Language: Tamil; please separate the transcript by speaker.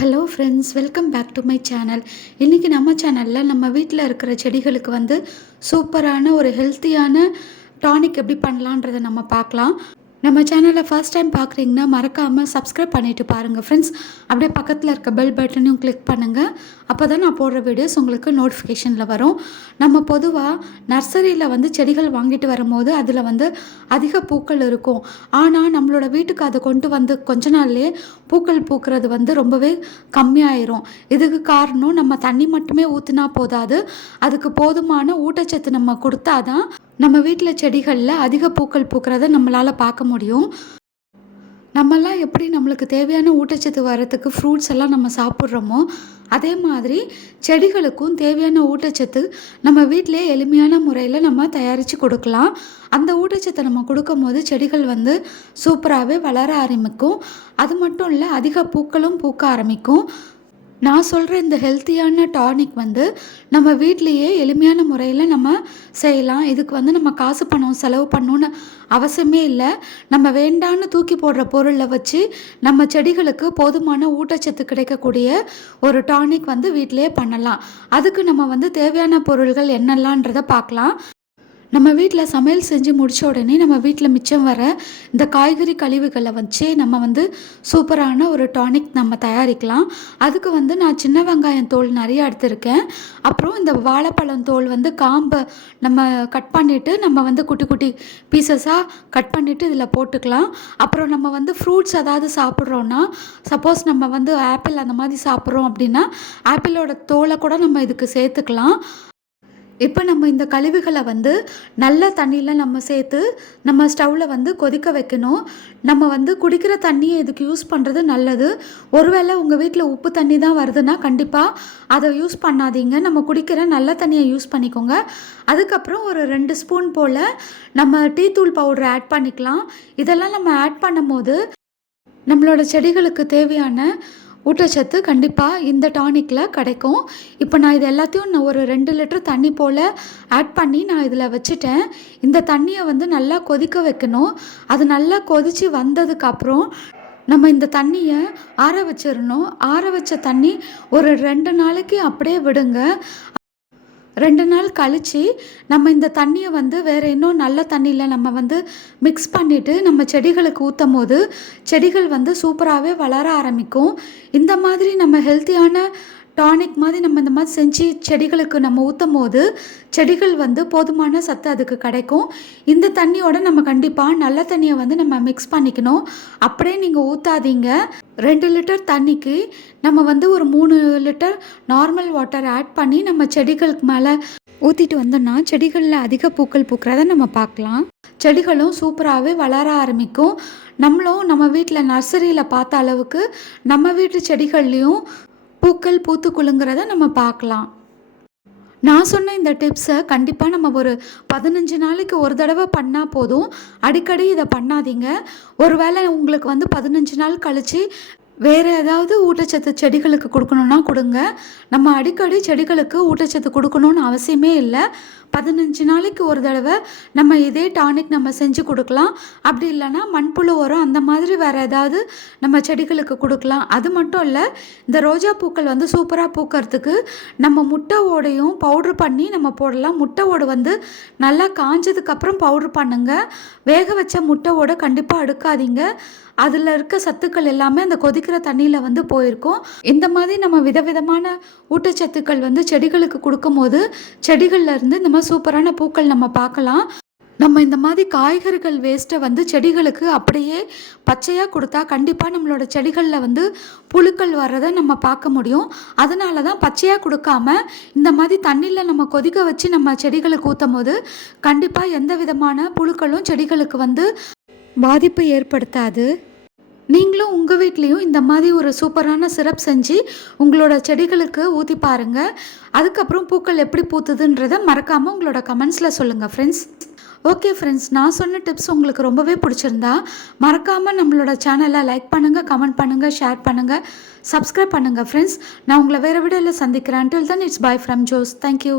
Speaker 1: Hello friends welcome back to my channel இன்றைக்கி நம்ம சேனலில் நம்ம வீட்டில் இருக்கிற செடிகளுக்கு வந்து சூப்பரான ஒரு ஹெல்த்தியான டானிக் எப்படி பண்ணலான்றதை நம்ம பார்க்கலாம். நம்ம சேனலை ஃபர்ஸ்ட் டைம் பார்க்குறீங்கன்னா மறக்காமல் சப்ஸ்கிரைப் பண்ணிவிட்டு பாருங்கள் ஃப்ரெண்ட்ஸ் அப்படியே பக்கத்தில் இருக்க பெல் பட்டனையும் கிளிக் பண்ணுங்கள் அப்போ தான் நான் போடுற வீடியோஸ் உங்களுக்கு நோட்டிஃபிகேஷனில் வரும். நம்ம பொதுவாக நர்சரியில் வந்து செடிகள் வாங்கிட்டு வரும்போது அதில் வந்து அதிக பூக்கள் இருக்கும். ஆனால் நம்மளோட வீட்டுக்கு அதை கொண்டு வந்து கொஞ்ச நாள்லேயே பூக்கள் பூக்கிறது வந்து ரொம்பவே கம்மியாயிரும். இதுக்கு காரணம் நம்ம தண்ணி மட்டுமே ஊற்றினா போதாது. அதுக்கு போதுமான ஊட்டச்சத்து நம்ம கொடுத்தா தான் நம்ம வீட்டில் செடிகளில் அதிக பூக்கள் பூக்கிறத நம்மளால் பார்க்க முடியும். நம்மெல்லாம் எப்படி நம்மளுக்கு தேவையான ஊட்டச்சத்து வரத்துக்கு ஃப்ரூட்ஸ் எல்லாம் நம்ம சாப்பிட்றோமோ அதே மாதிரி செடிகளுக்கும் தேவையான ஊட்டச்சத்து நம்ம வீட்டிலே எளிமையான முறையில் நம்ம தயாரித்து கொடுக்கலாம். அந்த ஊட்டச்சத்தை நம்ம கொடுக்கும் போது செடிகள் வந்து சூப்பராகவே வளர ஆரம்பிக்கும். அது மட்டும் இல்லை அதிக பூக்களும் பூக்க ஆரம்பிக்கும். நான் சொல்கிற இந்த ஹெல்த்தியான டானிக் வந்து நம்ம வீட்லேயே எளிமையான முறையில் நம்ம செய்யலாம். இதுக்கு வந்து நம்ம காசு பணம் செலவு பண்ணணுன்னு அவசியமே இல்லை. நம்ம வேண்டான்னு தூக்கி போடுற பொருளை வச்சு நம்ம செடிகளுக்கு போதுமான ஊட்டச்சத்து கிடைக்கக்கூடிய ஒரு டானிக் வந்து வீட்டிலேயே பண்ணலாம். அதுக்கு நம்ம வந்து தேவையான பொருள்கள் என்னெல்லான்றதை பார்க்கலாம். நம்ம வீட்டில் சமையல் செஞ்சு முடித்த உடனே நம்ம வீட்டில் மிச்சம் வர இந்த காய்கறி கழிவுகளை வச்சு நம்ம வந்து சூப்பரான ஒரு டானிக் நம்ம தயாரிக்கலாம். அதுக்கு வந்து நான் சின்ன வெங்காயம் தோல் நிறைய எடுத்திருக்கேன். அப்புறம் இந்த வாழைப்பழம் தோல் வந்து காம்பை நம்ம கட் பண்ணிவிட்டு நம்ம வந்து குட்டி குட்டி பீசஸாக கட் பண்ணிவிட்டு இதில் போட்டுக்கலாம். அப்புறம் நம்ம வந்து ஃப்ரூட்ஸ் ஏதாவது சாப்பிட்றோன்னா சப்போஸ் நம்ம வந்து ஆப்பிள் அந்த மாதிரி சாப்பிட்றோம் அப்படின்னா ஆப்பிளோட தோலை கூட நம்ம இதுக்கு சேர்த்துக்கலாம். இப்போ நம்ம இந்த கழிவுகளை வந்து நல்ல தண்ணியில் நம்ம சேர்த்து நம்ம ஸ்டவ்வில் வந்து கொதிக்க வைக்கணும். நம்ம வந்து குடிக்கிற தண்ணியை இதுக்கு யூஸ் பண்ணுறது நல்லது. ஒருவேளை உங்கள் வீட்டில் உப்பு தண்ணி தான் வருதுன்னா கண்டிப்பாக அதை யூஸ் பண்ணாதீங்க. நம்ம குடிக்கிற நல்ல தண்ணியை யூஸ் பண்ணிக்கோங்க. அதுக்கப்புறம் ஒரு ரெண்டு ஸ்பூன் போல் நம்ம டீ தூள் பவுடர் ஆட் பண்ணிக்கலாம். இதெல்லாம் நம்ம ஆட் பண்ணும்போது நம்மளோட செடிகளுக்கு தேவையான ஊட்டச்சத்து கண்டிப்பாக இந்த டானிக்கில் கிடைக்கும். இப்போ நான் இது எல்லாத்தையும் நான் ஒரு ரெண்டு லிட்டர் தண்ணி போல் ஆட் பண்ணி நான் இதில் வச்சுட்டேன். இந்த தண்ணியை வந்து நல்லா கொதிக்க வைக்கணும். அது நல்லா கொதித்து வந்ததுக்கப்புறம் நம்ம இந்த தண்ணியை ஆற வச்சிடணும். ஆற வச்ச தண்ணி ஒரு ரெண்டு நாளைக்கு அப்படியே விடுங்க. ரெண்டு நாள் கழித்து நம்ம இந்த தண்ணியை வந்து வேறு இன்னும் நல்ல தண்ணியில் நம்ம வந்து மிக்ஸ் பண்ணிவிட்டு நம்ம செடிகளுக்கு ஊற்றும் போது செடிகள் வந்து சூப்பராகவே வளர ஆரம்பிக்கும். இந்த மாதிரி நம்ம ஹெல்த்தியான டானிக் மாதிரி நம்ம இந்த மாதிரி செஞ்சு செடிகளுக்கு நம்ம ஊற்றும் போது செடிகள் வந்து போதுமான சத்து அதுக்கு கிடைக்கும். இந்த தண்ணியோட நம்ம கண்டிப்பாக நல்ல தண்ணியை வந்து நம்ம மிக்ஸ் பண்ணிக்கணும். அப்படியே நீங்கள் ஊற்றாதீங்க ரெண்டு லிட்டர் தண்ணிக்கு நம்ம வந்து ஒரு மூணு லிட்டர் நார்மல் வாட்டர் ஆட் பண்ணி நம்ம செடிகளுக்கு மேலே ஊற்றிட்டு வந்தோம்னா செடிகளில் அதிக பூக்கள் பூக்கிறத நம்ம பார்க்கலாம். செடிகளும் சூப்பராகவே வளர ஆரம்பிக்கும். நம்மளும் நம்ம வீட்டில் நர்சரியில் பார்த்த அளவுக்கு நம்ம வீட்டு செடிகள்லேயும் பூக்கள் பூத்து குலுங்கிறத நம்ம பார்க்கலாம். நான் சொன்ன இந்த டிப்ஸை கண்டிப்பாக நம்ம ஒரு பதினஞ்சு நாளைக்கு ஒரு தடவை பண்ணால் போதும். அடிக்கடி இதை பண்ணாதீங்க. ஒருவேளை உங்களுக்கு வந்து பதினஞ்சு நாள் கழித்து வேறு ஏதாவது ஊட்டச்சத்து செடிகளுக்கு கொடுக்கணுன்னா கொடுங்க. நம்ம அடிக்கடி செடிகளுக்கு ஊட்டச்சத்து கொடுக்கணுன்னு அவசியமே இல்லை. பதினஞ்சு நாளைக்கு ஒரு தடவை நம்ம இதே டானிக் நம்ம செஞ்சு கொடுக்கலாம். அப்படி இல்லைன்னா மண்புழு உரம் அந்த மாதிரி வேறு ஏதாவது நம்ம செடிகளுக்கு கொடுக்கலாம். அது மட்டும் இல்லை இந்த ரோஜா பூக்கள் வந்து சூப்பராக பூக்கிறதுக்கு நம்ம முட்டை ஓடையும் பவுட்ரு பண்ணி நம்ம போடலாம். முட்டை ஓடு வந்து நல்லா காஞ்சதுக்கப்புறம் பவுட்ரு பண்ணுங்கள் வேக வச்ச முட்டை ஓடை கண்டிப்பாக அடுக்காதீங்க. அதில் இருக்க சத்துக்கள் எல்லாமே அந்த கொதிக்கிற தண்ணியில் வந்து போயிருக்கும். இந்த மாதிரி நம்ம விதவிதமான ஊட்டச்சத்துக்கள் வந்து செடிகளுக்கு கொடுக்கும்போது செடிகளில் இருந்து இந்த மாதிரி சூப்பரான பூக்கள் நம்ம பார்க்கலாம். நம்ம இந்த மாதிரி காய்கறிகள் வேஸ்ட்டை வந்து செடிகளுக்கு அப்படியே பச்சையாக கொடுத்தா கண்டிப்பாக நம்மளோட செடிகளில் வந்து புழுக்கள் வர்றதை நம்ம பார்க்க முடியும். அதனால தான் பச்சையாக கொடுக்காம இந்த மாதிரி தண்ணியில் நம்ம கொதிக்க வச்சு நம்ம செடிகளுக்கு ஊற்றும் போது கண்டிப்பாக எந்த விதமான புழுக்களும் செடிகளுக்கு வந்து பாதிப்பு ஏற்படுத்தாது. நீங்களும் உங்கள் வீட்லேயும் இந்த மாதிரி ஒரு சூப்பரான சிரப் செஞ்சு உங்களோட செடிகளுக்கு ஊற்றி பாருங்கள் அதுக்கப்புறம் பூக்கள் எப்படி பூத்துதுன்றதை மறக்காமல் உங்களோட கமெண்ட்ஸில் சொல்லுங்கள் ஃப்ரெண்ட்ஸ் ஓகே ஃப்ரெண்ட்ஸ் நான் சொன்ன டிப்ஸ் உங்களுக்கு ரொம்பவே பிடிச்சிருந்தா மறக்காமல் நம்மளோட சேனலை லைக் பண்ணுங்கள் கமெண்ட் பண்ணுங்கள் ஷேர் பண்ணுங்கள் சப்ஸ்கிரைப் பண்ணுங்கள் ஃப்ரெண்ட்ஸ் நான் உங்களை வேறு வீடியோவில் சந்திக்கிறேன். Till then it's bye from Jose thank you